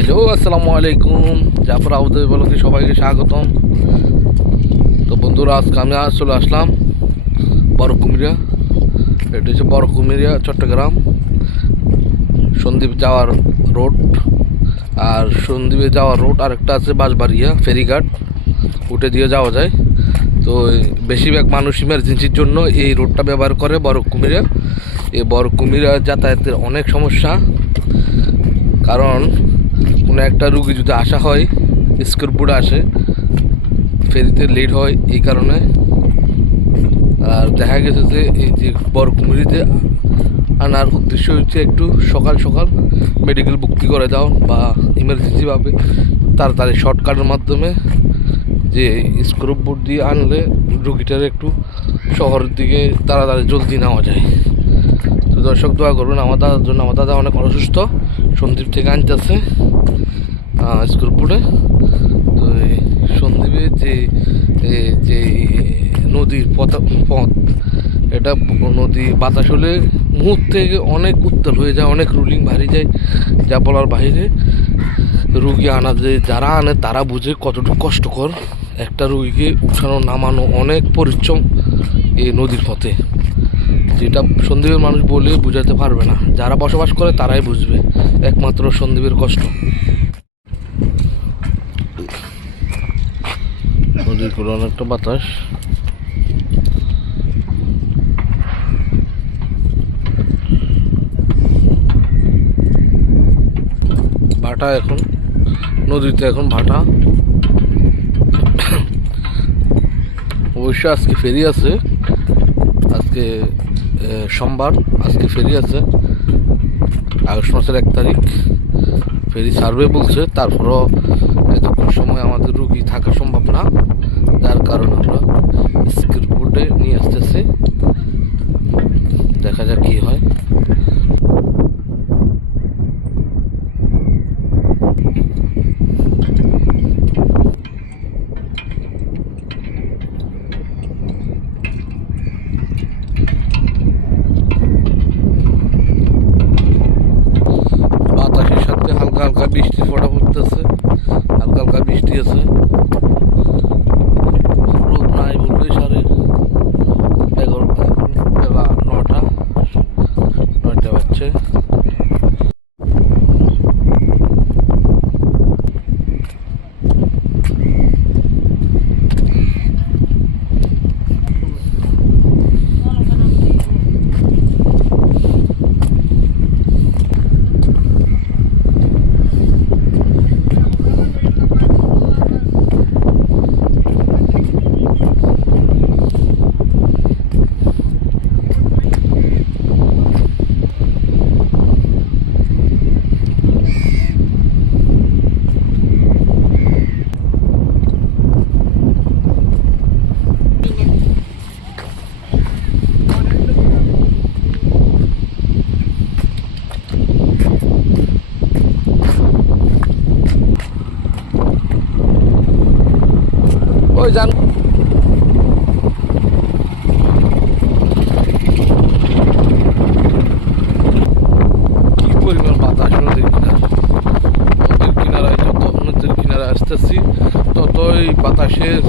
Hello, আসসালামু আলাইকুম। জাফর আবুদের বলকে সবাইকে স্বাগতম। তো বন্ধুরা, আজকে আমি চলে আসলাম বড় কুমিরা। এটা হচ্ছে বড় কুমিরা, চট্টগ্রাম সন্দ্বীপ যাওয়ার রোড। আর সন্দ্বীপে যাওয়ার রোড আরেকটা আছে বাঁশবাড়িয়া ফেরিঘাট, উঠে দিয়ে যাওয়া যায়। তো বেশিরভাগ মানুষ ইমার্জেন্সির জন্য এই রোডটা ব্যবহার করে বড় কুমিরা। এই বড় কুমিরা যাতায়াতের অনেক সমস্যা, কারণ কোনো একটা রুগী যদি আসা হয়, স্কোরবোর্ডে আসে, ফেরিতে লেট হয় এই কারণে। আর দেখা গেছে যে এই যে বড় কুমিরিতে আনার উদ্দেশ্য হচ্ছে একটু সকাল সকাল মেডিকেল ভর্তি করে দাও, বা ইমার্জেন্সিভাবে তাড়াতাড়ি শর্টকাটের মাধ্যমে যে স্কোরবোর্ড দিয়ে আনলে রুগীটার একটু শহরের দিকে তাড়াতাড়ি জলদি নেওয়া যায়। তো দর্শক দোয়া করবেন আমার দাদার জন্য। আমার দাদা অনেক অসুস্থ, সন্দ্বীপ থেকে আনতেছে স্কোরবোর্ডে। তো এই সন্দ্বীপে যে নদীর পথ, এটা নদী বাতাস হলে মুহূর্তে অনেক উত্তাল হয়ে যায়, অনেক রুলিং ভারী যায়, যা বলার বাইরে। রুগী আনা যে যারা আনে তারা বুঝে কতটুকু কষ্টকর। একটা রুগীকে উঠানো নামানো অনেক পরিশ্রম এই নদীর পথে, যেটা সন্দ্বীপের মানুষ বলে বুঝাতে পারবে না। যারা বসবাস করে তারাই বুঝবে একমাত্র সন্দ্বীপের কষ্ট। নদীর করে অনেকটা বাতাস। ভাটা এখন নদীতে, এখন ভাটা। অবশ্য আজকে ফেরি আছে, আজকে সোমবার, আজকে ফেরি আছে। আগস্ট মাসের 1 তারিখ ফেরি সার্ভে বলছে। তারপরও এতক্ষণ সময় আমাদের রুগী থাকা সম্ভব না, যার কারণে আমরা স্কোরবোর্ডে নিয়ে আসতেছি। দেখা যাক কি হয়। বাতাসের সাথে হালকা হালকা বৃষ্টির ফোঁটা পড়তেছে, হালকা হালকা বৃষ্টি আছে। রোদ নাই বললে 11:30, এখন বেলা 9টা বাজছে। ওই যান, কি পরিমাণ বাতাস নদীর কিনারায়। যত নদীর কিনারায় আসতেছি ততই বাতাসের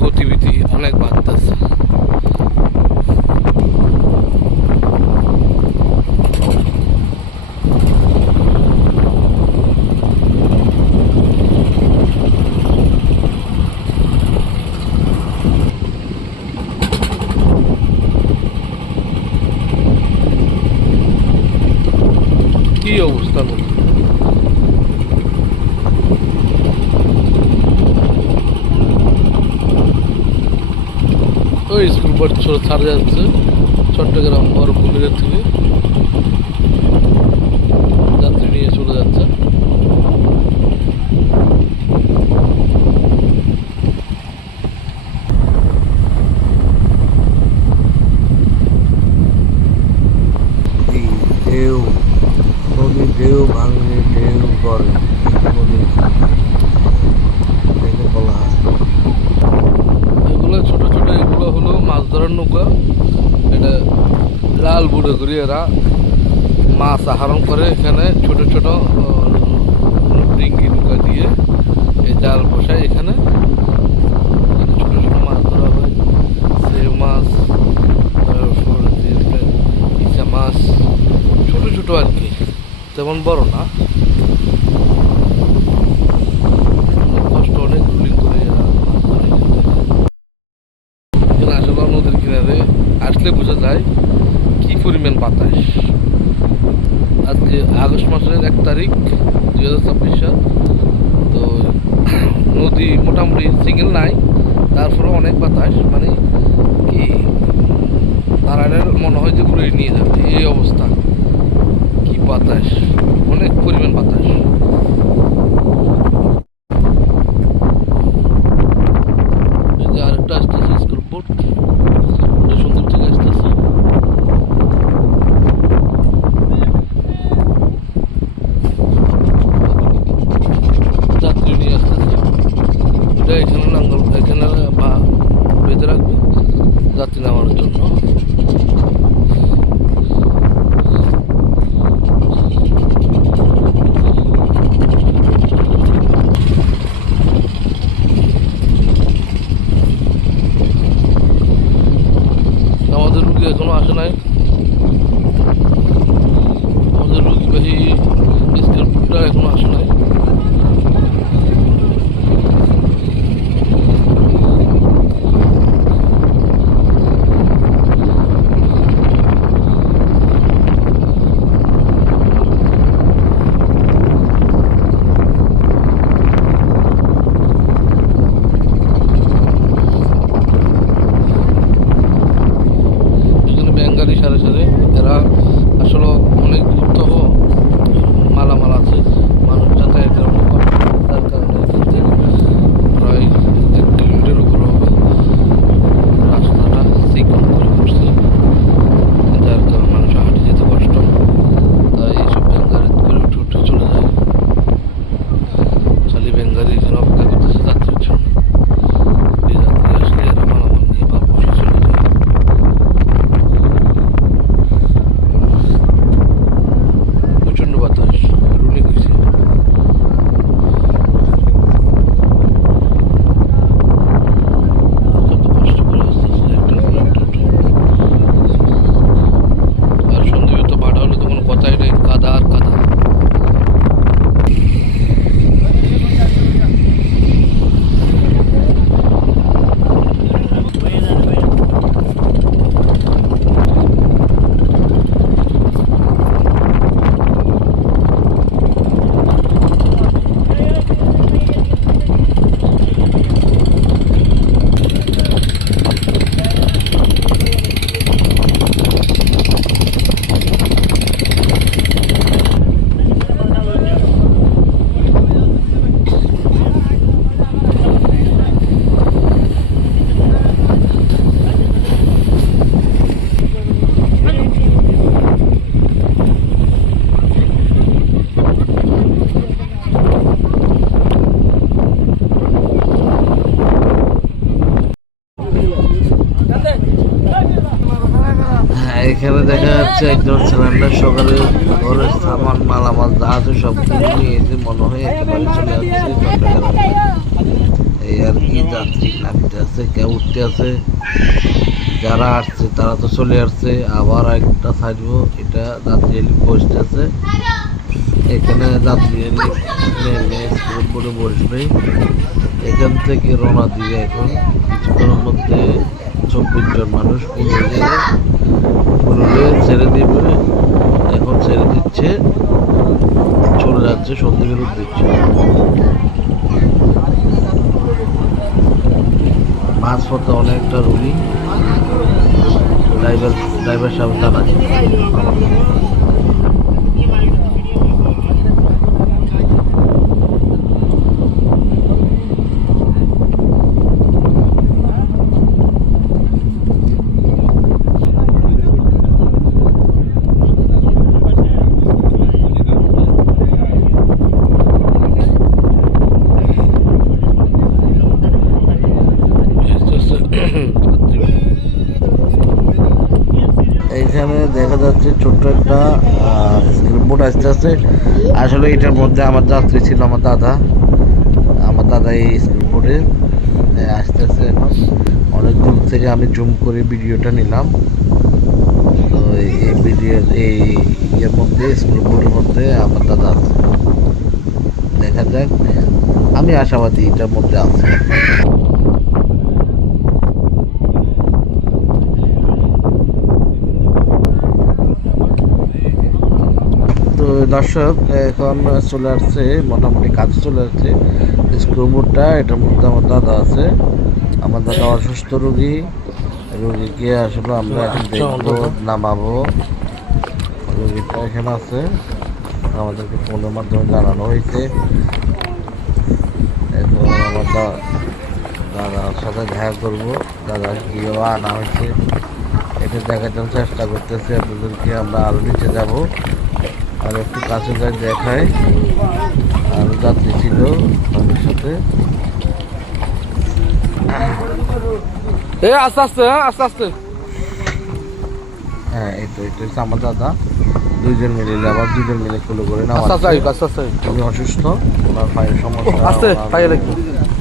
গতিবিধি অনেক বাড়তেছে। কি অবস্থা নদী! ওই স্কুল বোর্ড ছাড়া যাচ্ছে চট্টগ্রাম বড় কুমিরের থেকে, যাত্রী নিয়ে চলে যাচ্ছে। ঢেউ, নদীর ঢেউ ভাঙে, ঢেউ করে নদীর, বলা হয়। এগুলো ছোট ছোট, এগুলো হলো মাছ ধরার নৌকা। এটা লাল বুড়ো করি, এরা মাছ আহরণ করে। এখানে ছোট ছোট কষ্ট অনেক রুলিং করে এরা মাছ ধরে এখানে আসলে নদীর কিনারে আসলে বোঝা যায় কি পরিমাণ বাতাস। আজকে আগস্ট মাসের 1 তারিখ 2026 সাল। তো নদী মোটামুটি সিঙ্গেল নাই, তারপরে অনেক বাতাস, মানে কি তারানের মনে হয় যে ঘুরে নিয়ে যাবে এই অবস্থা। কি বাতাস, অনেক পরিমাণ বাতাস। এই যে আরেকটা আসতেছে স্কুল বোট, সুন্দর থেকে আসতেছে। যাত্রী নিয়ে আসতেছে, এটা এখানে নাঙ্গল এখানে বা বেঁধে রাখবে যাত্রী নামানোর জন্য। আমাদের রুগী এখনো আসে নাই, আমাদের রুগীবাহী স্কেলবোটটা এখনো আসে নাই। বেঙ্গালি সারে সারে এরা আসলে অনেক গুরুত্ব মালামাল আছে, মানুষ যাতায়াতের অনেক কষ্ট, তার কারণে এখান থেকে প্রায় 1 কিলোমিটার উপরে হবে রাস্তাটা চিকন করে করছে, যার কারণে মানুষ হাঁটে যেতে কষ্ট। তাই এইসব বেঙ্গালি করে উঠে উঠে চলে যায়। খালি বেঙ্গালি এখানে অপেক্ষা করতেছে যাত্রীর জন্য। এই যাত্রী আসলে এরা মালামাল নিয়ে বা বসে চলে যায়। প্রচন্ড বাতাস, রুলিং হয়েছে। কত কষ্ট করে আসতেছে একটার পর একটা উঠে। আর সন্দ্বীপে তো ভাড়া হলে তো কোনো কথাই নেই, কাদা আর কাদা। এখানে দেখা যাচ্ছে একজন সিলিন্ডার সকালে ঘরের সামান মালামাল যা আছে সব নিয়ে এসে মনে হয় একেবারে চলে যাচ্ছে চট্টগ্রামে। এই আর কি, যাত্রী নামতে আছে, কেউ উঠতে আছে, যারা আসছে তারা তো চলে আসছে। আবার একটা ছাড়বো, এটা যাত্রী এলি বসতে আছে, এখানে যাত্রী এলি নেমে স্কুল বোর্ডে বসবে। এখান থেকে রওনা দিবে এখন কিছুক্ষণের মধ্যে 24 জন মানুষ পুরুলিয়া ছেড়ে দিবে। এখন ছেড়ে দিচ্ছে, চলে যাচ্ছে সন্দ্বীপের উদ্দেশ্যে। মাঝপথে অনেকটা রুগী, ড্রাইভার সাহেব আছে। এইখানে দেখা যাচ্ছে ছোট্ট একটা স্ক্রিনবোর্ড আসতে আসতে। আসলে এটার মধ্যে আমার যাত্রী ছিল আমার দাদা এই স্ক্রিনবোর্ডে আসতে আসতে। এখন অনেক দূর থেকে আমি জুম করে ভিডিওটা নিলাম। তো এই ভিডিও এই ইয়ের মধ্যে স্ক্রিনবোর্ডের মধ্যে আমার দাদা আছে। যাক, আমি আশাবাদী এটার মধ্যে আছে। তো দর্শক এখন চলে আসছে, মোটামুটি কাছে চলে আসছে স্ক্রুবোর্ডটা। এটার মধ্যে আমার দাদা আছে, আমার দাদা অসুস্থ রোগীকে আসলে আমরা এখন দেখবো, নামাবো। রোগীটা এখানে আছে, আমাদেরকে ফোনের মাধ্যমে জানানো হয়েছে। এখন আমার দাদার সাথে দেখা করবো, দাদা গিয়েও আনা হয়েছে, এটা দেখার জন্য চেষ্টা করতেছি আপনাদেরকে। আমরা আরো নিচে যাব, আর একটু কাছে যাই দেখাই। আরো যাত্রী ছিল আমাদের সাথে। আস্তে আস্তে, আস্তে আস্তে। হ্যাঁ, এই তো এটা হচ্ছে আমার দাদা, দুইজন মিলে আবার দুইজন মিলে কুলো করে না। উনি অসুস্থ, ওনার পায়ের সমস্যা,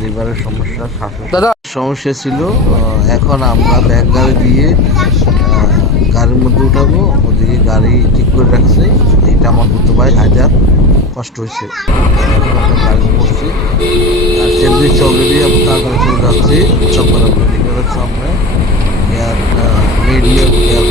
লিভারের সমস্যা, দাদা সমস্যা ছিল। এখন আমরা ব্যাগ গাড়ি দিয়ে গাড়ির মধ্যে উঠাবো, ওদিকে গাড়ি ঠিক করে রাখছে। এটা আমার দুটো ভাই হাজার কষ্ট হয়েছে, গাড়ি পড়ছি আর চেন্নাই অলরেডি আমরা তাড়াতাড়ি চলে যাচ্ছি। চক্কর সামনে এয়ার মিডিয়াম এয়ার